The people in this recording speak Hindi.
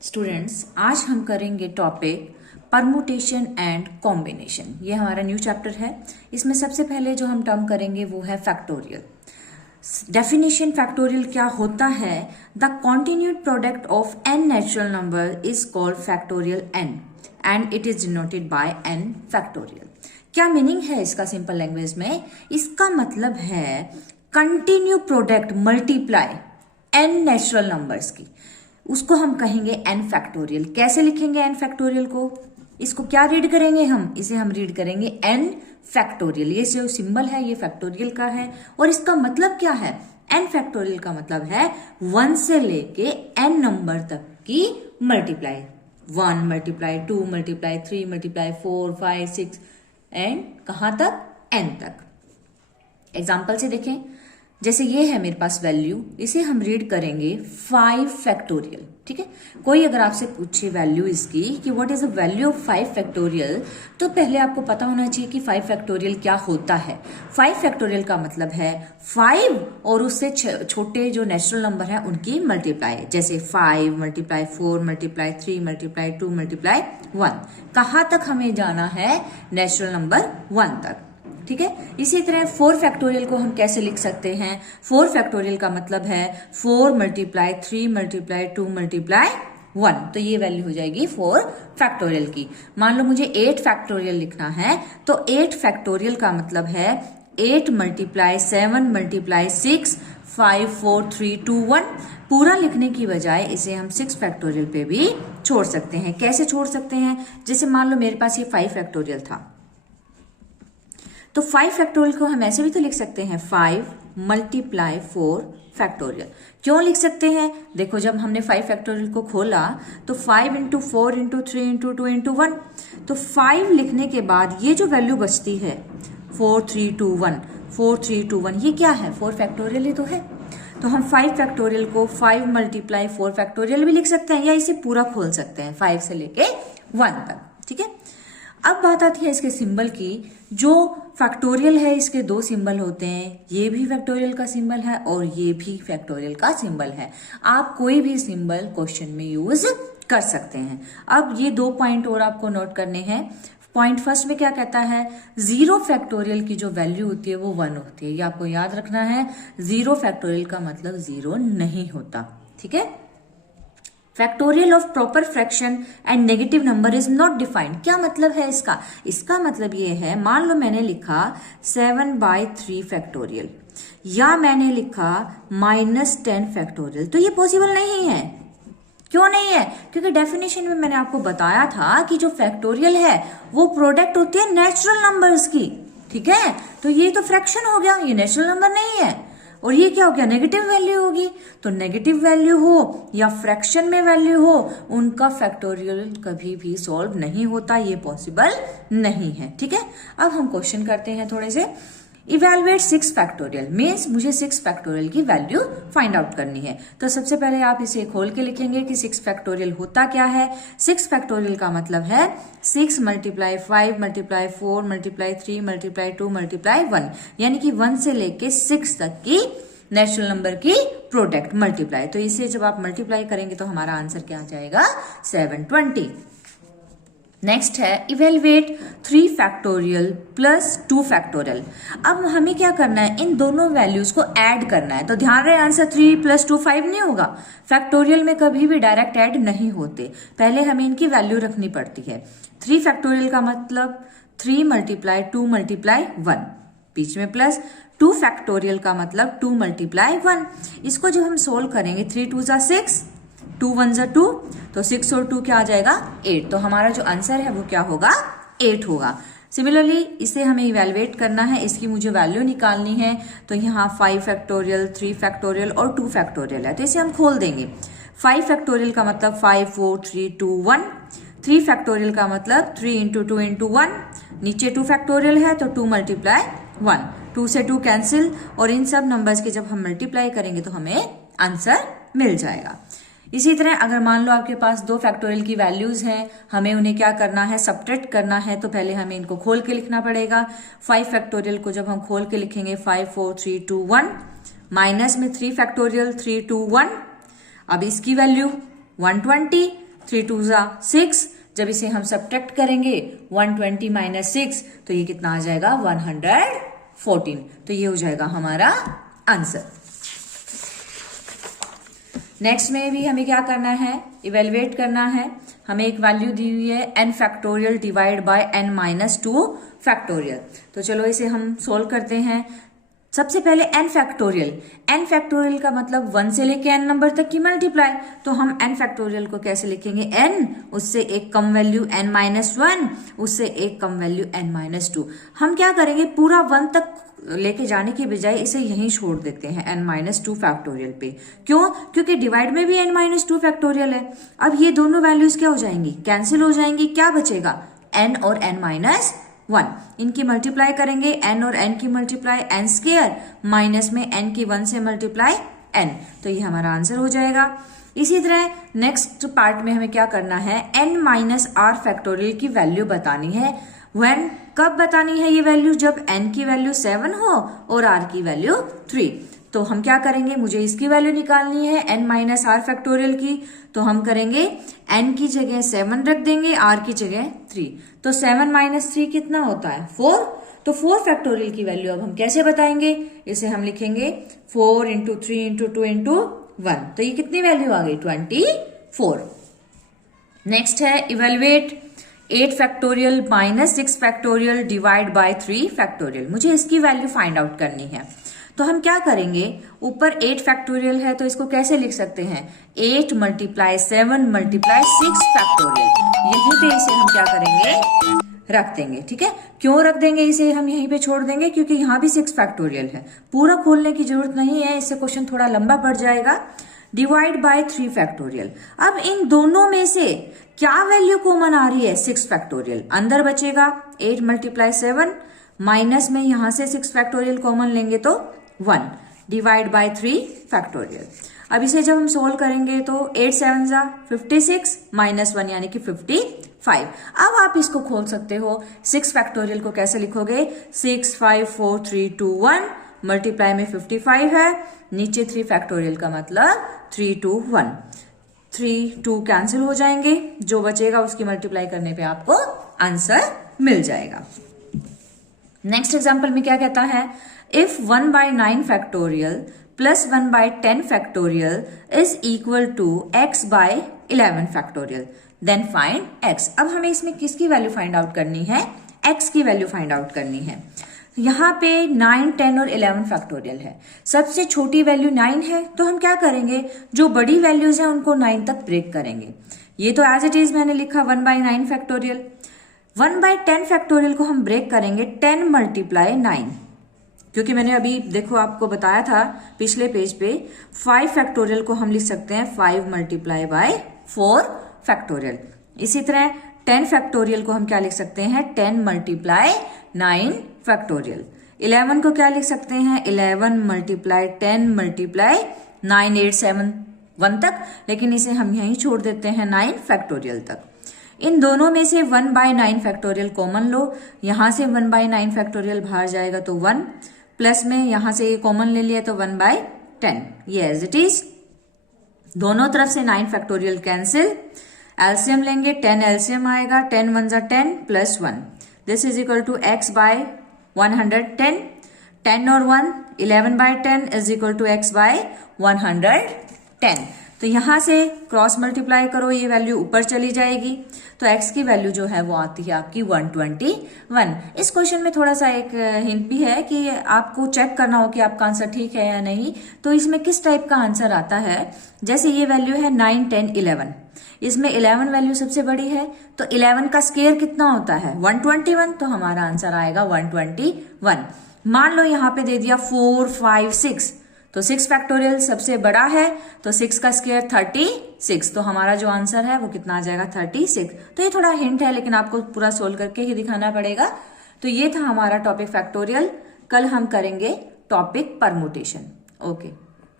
स्टूडेंट्स, आज हम करेंगे टॉपिक परमुटेशन एंड कॉम्बिनेशन। ये हमारा न्यू चैप्टर है। इसमें सबसे पहले जो हम टर्म करेंगे वो है फैक्टोरियल। डेफिनेशन फैक्टोरियल क्या होता है? The continued product of n natural number is called factorial n and it is denoted by n factorial. क्या मीनिंग है इसका सिंपल लैंग्वेज में? इसका मतलब है continue product multiply n natural numbers की, उसको हम कहेंगे एन फैक्टोरियल। कैसे लिखेंगे एन फैक्टोरियल को? इसको क्या रीड करेंगे हम? इसे हम रीड करेंगे एन फैक्टोरियल। ये जो सिंबल है ये फैक्टोरियल का है और इसका मतलब क्या है? एन फैक्टोरियल का मतलब है 1 से लेके एन नंबर तक की multiply. 1 multiply 2 multiply 3 multiply 4 5 6 and कहां तक? एन तक। एग्जाम्पल से देखें, जैसे ये है मेरे पास वैल्यू, इसे हम रीड करेंगे 5 फैक्टोरियल। ठीक है, कोई अगर आपसे पूछे वैल्यू इसकी कि what is the value of 5 factorial, तो पहले आपको पता होना चाहिए कि 5 फैक्टोरियल क्या होता है। 5 फैक्टोरियल का मतलब है 5 और उससे छोटे जो नेचुरल नंबर है उनकी मल्टीप्लाई। जैसे 5 मल्टीप्लाई 4 मल्टीप्लाई 3 मल्टीप्लाई 2 मल्टीप्लाई 1। कहां तक हमें जाना है? नेचुरल नंबर 1 तक। ठीक है, इसी तरह 4 फैक्टोरियल को हम कैसे लिख सकते हैं? 4 फैक्टोरियल का मतलब है 4 मल्टीप्लाई 3 मल्टीप्लाई 2 मल्टीप्लाई 1। तो ये वैल्यू हो जाएगी 4 फैक्टोरियल की। मान लो मुझे 8 फैक्टोरियल लिखना है, तो 8 फैक्टोरियल का मतलब है 8 मल्टीप्लाई 7 मल्टीप्लाई 6 5 4 3 2 1। पूरा लिखने की बजाय इसे हम 6 फैक्टोरियल पे भी छोड़ सकते हैं। कैसे छोड़ सकते हैं? जैसे मान लो मेरे पास ये 5 फैक्टोरियल था, तो 5 फैक्टोरियल को हम ऐसे भी तो लिख सकते हैं 5 मल्टीप्लाई 4 फैक्टोरियल। क्यों लिख सकते हैं? देखो, जब हमने 5 फैक्टोरियल को खोला तो 5 इंटू 4 इंटू 3 इंटू 2 इंटू 1, तो 5 लिखने के बाद ये जो वैल्यू बचती है 4 3 2 1, 4 3 2 1, ये क्या है? 4 फैक्टोरियल ही तो है। तो हम 5 फैक्टोरियल को 5 मल्टीप्लाई 4 फैक्टोरियल भी लिख सकते हैं या इसे पूरा खोल सकते हैं 5 से लेके 1 तक। ठीक है, अब बात आती है इसके सिंबल की। जो फैक्टोरियल है इसके 2 सिंबल होते हैं, ये भी फैक्टोरियल का सिंबल है और ये भी फैक्टोरियल का सिंबल है। आप कोई भी सिंबल क्वेश्चन में यूज कर सकते हैं। अब ये 2 पॉइंट और आपको नोट करने हैं। पॉइंट फर्स्ट में क्या कहता है? 0 फैक्टोरियल की जो वैल्यू होती है वो 1 होती है। ये आपको याद रखना है। 0 फैक्टोरियल का मतलब 0 नहीं होता। ठीक है, factorial of proper fraction and negative number is not defined. क्या मतलब है इसका? इसका मतलब ये है, मान लो मैंने लिखा 7/3 फैक्टोरियल या मैंने लिखा -10 फैक्टोरियल, तो ये पॉसिबल नहीं है। क्यों नहीं है? क्योंकि डेफिनेशन में मैंने आपको बताया था कि जो फैक्टोरियल है वो प्रोडक्ट होती है नेचुरल नंबर्स की। ठीक है, तो ये तो फ्रैक्शन हो गया, ये नेचुरल नंबर नहीं है। और ये क्या हो गया? नेगेटिव वैल्यू होगी। तो नेगेटिव वैल्यू हो या फ्रैक्शन में वैल्यू हो, उनका फैक्टोरियल कभी भी सॉल्व नहीं होता, ये पॉसिबल नहीं है। ठीक है, अब हम क्वेश्चन करते हैं थोड़े से। इवेलुएट 6 फैक्टोरियल मीन्स मुझे 6 फैक्टोरियल की वैल्यू फाइंड आउट करनी है। तो सबसे पहले आप इसे खोल के लिखेंगे कि 6 फैक्टोरियल होता क्या है। 6 फैक्टोरियल का मतलब है 6 multiply 5 multiply 4 multiply 3 multiply 2 multiply 1, यानी कि 1 से लेके 6 तक की नेचुरल नंबर की प्रोडक्ट मल्टीप्लाई। तो इसे जब आप मल्टीप्लाई करेंगे तो हमारा आंसर क्या आ जाएगा? 720। नेक्स्ट है इवेलुएट 3 फैक्टोरियल प्लस 2 फैक्टोरियल। अब हमें क्या करना है? इन दोनों वैल्यूज को ऐड करना है। तो ध्यान रहे, आंसर 3 + 2 5 नहीं होगा। फैक्टोरियल में कभी भी डायरेक्ट ऐड नहीं होते, पहले हमें इनकी वैल्यू रखनी पड़ती है। 3 फैक्टोरियल का मतलब 3 मल्टीप्लाई 2 मल्टीप्लाई 1, बीच में प्लस। 2 फैक्टोरियल का मतलब 2 मल्टीप्लाई 1। इसको जब हम सोल्व करेंगे 3 2 = 6, 2 1 = 2, तो 6 और 2 क्या आ जाएगा? 8। तो हमारा जो आंसर है वो क्या होगा? 8 होगा। सिमिलरली इसे हमें इवेलुएट करना है, इसकी मुझे वैल्यू निकालनी है। तो यहाँ 5 फैक्टोरियल 3 फैक्टोरियल और 2 फैक्टोरियल है, तो इसे हम खोल देंगे। 5 फैक्टोरियल का मतलब 5 4 3 2 1। 3 फैक्टोरियल का मतलब 3 इंटू 2 इंटू 1। नीचे 2 फैक्टोरियल है तो 2 मल्टीप्लाई 1, 2 से 2 कैंसिल, और इन सब नंबर्स के जब हम मल्टीप्लाई करेंगे तो हमें आंसर मिल जाएगा। इसी तरह अगर मान लो आपके पास 2 फैक्टोरियल की वैल्यूज हैं, हमें उन्हें क्या करना है? सब्ट्रैक्ट करना है। तो पहले हमें इनको खोल के लिखना पड़ेगा। 5 फैक्टोरियल को जब हम खोल के लिखेंगे 5 4 3 2 1, माइनस में 3 फैक्टोरियल 3 2 1। अब इसकी वैल्यू 120 3 2 जा 6, जब इसे हम सब्ट्रैक्ट करेंगे 120 माइनस 6 तो ये कितना आ जाएगा 114। तो ये हो जाएगा हमारा आंसर। नेक्स्ट में भी हमें क्या करना है, इवेलुएट करना है। हमें एक वैल्यू दी हुई है n factorial divide by n minus 2 factorial. तो चलो इसे हम सोल्व करते हैं। सबसे पहले n फैक्टोरियल का मतलब 1 से लेके n नंबर तक की मल्टीप्लाई। तो हम n फैक्टोरियल को कैसे लिखेंगे, n उससे एक कम वैल्यू n माइनस 1, उससे एक कम वैल्यू n माइनस 2। हम क्या करेंगे, पूरा 1 तक लेके जाने की बजाय इसे यहीं छोड़ देते हैं n माइनस 2 फैक्टोरियल पे। क्यों? क्योंकि डिवाइड में भी n माइनस 2 फैक्टोरियल है। अब ये दोनों वैल्यूज क्या हो जाएंगी, कैंसिल हो जाएंगी। क्या बचेगा, n और n माइनस 1। इनकी मल्टीप्लाई करेंगे, n और n की मल्टीप्लाई n स्क्वायर माइनस में n की 1 से मल्टीप्लाई n। तो ये हमारा आंसर हो जाएगा। इसी तरह नेक्स्ट पार्ट में हमें क्या करना है, n माइनस r फैक्टोरियल की वैल्यू बतानी है। व्हेन, कब बतानी है ये वैल्यू, जब n की वैल्यू 7 हो और r की वैल्यू 3। तो हम क्या करेंगे, मुझे इसकी वैल्यू निकालनी है n माइनस r फैक्टोरियल की। तो हम करेंगे n की जगह 7 रख देंगे, r की जगह 3। तो 7 माइनस 3 कितना होता है 4। तो 4 फैक्टोरियल की वैल्यू अब हम कैसे बताएंगे, इसे हम लिखेंगे 4 इंटू 3 इंटू 2 इंटू 1। तो ये कितनी वैल्यू आ गई 24। नेक्स्ट है evaluate 8 factorial minus 6 factorial divide by 3 factorial. मुझे इसकी वैल्यू फाइंड आउट करनी है। तो हम क्या करेंगे, ऊपर 8 फैक्टोरियल है तो इसको कैसे लिख सकते हैं, 8 मल्टीप्लाई 7 मल्टीप्लाई 6 फैक्टोरियल। यहीं पे इसे हम क्या करेंगे, रख देंगे। ठीक है, क्यों रख देंगे इसे हम यहीं पे छोड़ देंगे, क्योंकि यहाँ भी 6 फैक्टोरियल है। पूरा खोलने की जरूरत नहीं है, इससे क्वेश्चन थोड़ा लंबा पड़ जाएगा। Divide by 3 factorial. अब इन दोनों में से क्या वैल्यू कॉमन आ रही है, 6 फैक्टोरियल। अंदर बचेगा 8 मल्टीप्लाई 7 माइनस में यहां से 6 फैक्टोरियल कॉमन लेंगे तो 1 डिवाइड बाय 3 फैक्टोरियल। अब इसे जब हम सोल्व करेंगे तो 8 7 जा 56 माइनस 1 यानी कि 55। अब आप इसको खोल सकते हो, 6 फैक्टोरियल को कैसे लिखोगे, 6 5 4 3 2 1 मल्टीप्लाई में 55 है, नीचे 3 फैक्टोरियल का मतलब 3 2 1। 3 2 कैंसिल हो जाएंगे, जो बचेगा उसकी मल्टीप्लाई करने पे आपको आंसर मिल जाएगा। नेक्स्ट एग्जांपल में क्या कहता है, if 1 by 9 factorial plus 1 by 10 factorial is equal to x by 11 factorial then find x। अब हमें इसमें किसकी वैल्यू फाइंड आउट करनी है, x की वैल्यू फाइंड आउट करनी है। यहाँ पे 9 10 और 11 फैक्टोरियल है। सबसे छोटी वैल्यू 9 है, तो हम क्या करेंगे, जो बड़ी वैल्यूज है उनको 9 तक ब्रेक करेंगे। ये तो एज इट इज मैंने लिखा 1 बाय 9 फैक्टोरियल। 1 बाय 10 फैक्टोरियल को हम ब्रेक करेंगे 10 मल्टीप्लाई 9, क्योंकि मैंने अभी देखो आपको बताया था पिछले पेज पे 5 फैक्टोरियल को हम लिख सकते हैं 5 मल्टीप्लाई बाय 4 फैक्टोरियल। इसी तरह 10 फैक्टोरियल को हम क्या लिख सकते हैं, 10 मल्टीप्लाई 9 फैक्टोरियल। 11 को क्या लिख सकते हैं, 11 मल्टीप्लाई 10 मल्टीप्लाई 9 8 7 1 तक, लेकिन इसे हम यहीं छोड़ देते हैं 9 फैक्टोरियल तक। इन दोनों में से 1 बाय 9 फैक्टोरियल कॉमन लो, यहां से 1 बाय 9 फैक्टोरियल बाहर जाएगा तो 1, प्लस में यहां से ये कॉमन ले लिया तो 1 बाय 10, ये एज इट इज। दोनों तरफ से 9 फैक्टोरियल कैंसिल, एलसीएम लेंगे 10 एलसीएम आएगा, 10 1 जा 10 plus 1 this is equal to x by 110। 10 और 1 11 by 10 is equal to x by 110। तो यहां से क्रॉस मल्टीप्लाई करो, ये वैल्यू ऊपर चली जाएगी, तो x की वैल्यू जो है वो आती है आपकी 121। इस क्वेश्चन में थोड़ा सा एक हिंट भी है कि आपको चेक करना हो कि आपका आंसर ठीक है या नहीं। तो इसमें किस टाइप का आंसर आता है, जैसे ये वैल्यू है 9 10 11, इसमें 11 वैल्यू सबसे बड़ी है, तो 11 का स्क्वायर कितना होता है 121, तो हमारा आंसर आएगा 121। मान लो यहाँ पे दे दिया 4 5 6, तो 6 फैक्टोरियल सबसे बड़ा है, तो 6 का स्क्वायर 36, तो हमारा जो आंसर है वो कितना आ जाएगा 36। तो ये थोड़ा हिंट है, लेकिन आपको पूरा सोल्व करके ही दिखाना पड़ेगा। तो ये था हमारा टॉपिक फैक्टोरियल। कल हम करेंगे टॉपिक परमुटेशन। ओके।